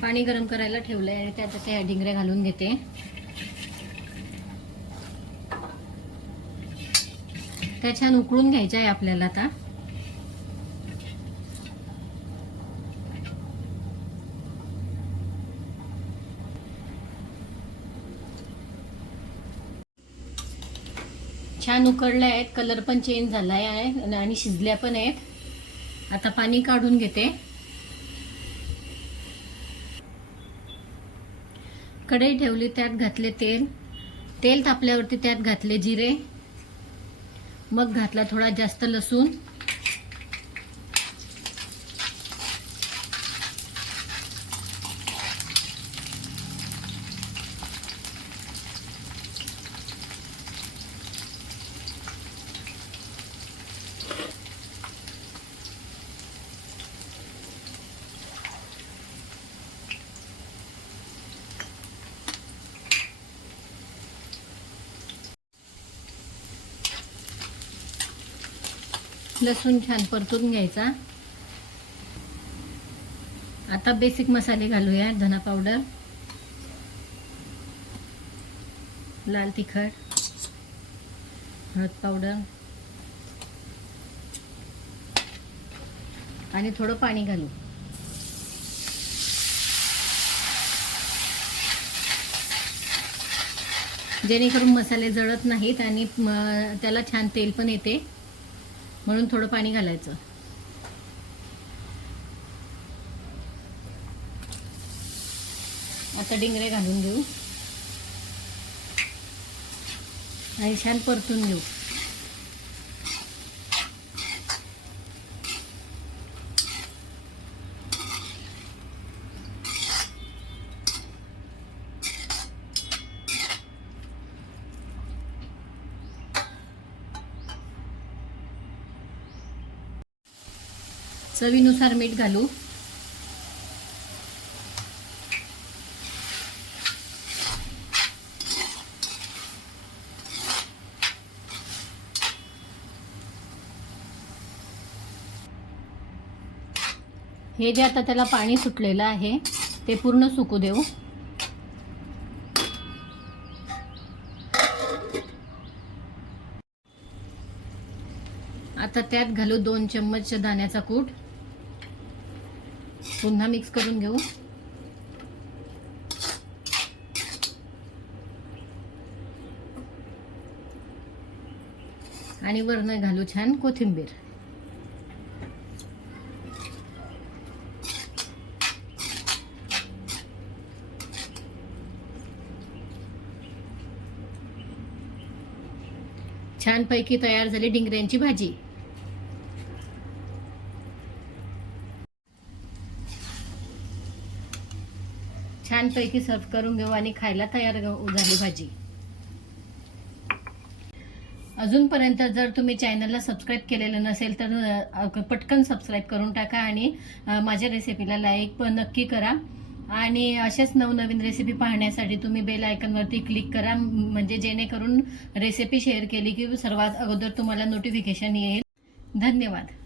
पाणी गरम करायला ठेवलंय आणि त्यात आता ह्या डिंगऱ्या घालून घेते। त्या छान उकळून घ्यायच्या आहे आपल्याला आता। छान उकळल्या आहेत, कलर पण चेंज झालाय आहे आणि शिजल्या पण आहेत। आता पाणी काढून घेते। कढई ठेवली, त्यात घातले तेल। तेल तापल्यावरती त्यात घातले जिरे, मग घातला थोडा जास्त लसूण, लसूण छान परतून घ्यायचा। आता बेसिक मसाले घालूया। धना पावडर, लाल तिखट, हळद पावडर आणि थोडं पाणी घालू। जेणेकरून मसाले जळत नाहीत आणि त्याला छान तेल पण येते, म्हणून थोडं पाणी घालायचं। आता डिंगरे घालून घेऊ आणि छान परतून घेऊ। चवीनुसार मीठ घालू। हे जे आता त्याला पाणी सुटलेलं आहे ते पूर्ण सुकू देऊ। आता त्यात घालू 2 चम्मच दाण्याचा कूट। पुन्हा मिक्स करून घेऊ। आणि वरून घालू छान कोथिंबीर। छानपैकी तयार झाली डिंगऱ्यांची भाजी। छानपैकी सर्व करून घेऊ आणि खायला तयार झाली भाजी। अजूनपर्यंत जर तुम्ही चॅनलला सबस्क्राईब केलेलं नसेल तर पटकन सबस्क्राईब करून टाका आणि माझ्या रेसिपीला लाईक पण नक्की करा। आणि असेच नवनवीन रेसिपी पाहण्यासाठी तुम्ही बेल आयकॉनवरती क्लिक करा, म्हणजे जेणेकरून रेसिपी शेअर केली की सर्वात अगोदर तुम्हाला नोटिफिकेशन येईल। धन्यवाद।